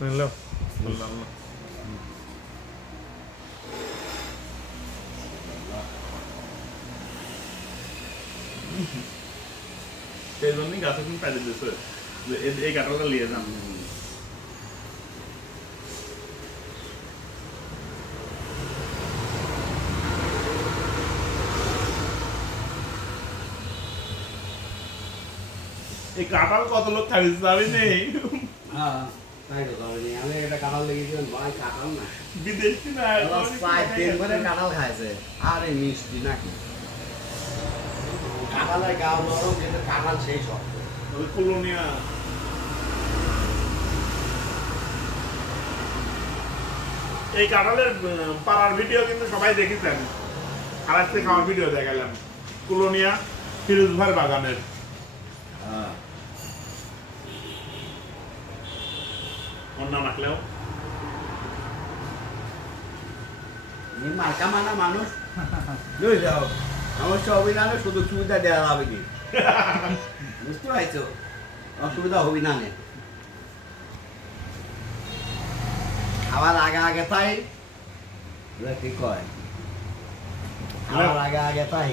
Hello সেই জন্যই গাছে তুমি পাইলে দিয়েছো যে এই কাঁঠালটা নিয়ে যান। এই কাঁঠাল কত লোক খাইছে আমি নেই হ্যাঁ তাই তো আমি আমি একটা কাঁঠাল লেগেছিলাম ভাই কাঁঠাল না বিদেশি না প্রায় 3 করে কাঁঠাল খাইছে আরে মিষ্টি নাকি কাঁঠালের গাও নরম কিন্তু কাঁঠাল সেই শক্ত কলোনিয়া এই কাঁঠালের পাড়ার ভিডিও কিন্তু সবাই দেখেছেন। আর আজকে খাওয়ার ভিডিও দেখালাম কলোনিয়া ফিরোজ ভাই বাগানের। হ্যাঁ অন্য মাখলেও মার্কা মানা মানুষ লই যাও আমার অভিধানে শুধু সুবিধা দেওয়া হবে কি বুঝতে পারছো অসুবিধা হবি না নে খাবার আগে আগে তাই ঠিক কয় খাবার আগে আগে তাই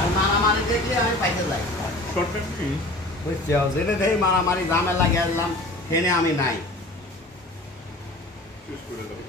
আর মারামারি দেখলে আমি পাইতে যাই শর্ট কি বুঝছো যেটা দেখি মারামারি ঝামেলা গেলাম সেনে আমি নাই চুজ করে দাও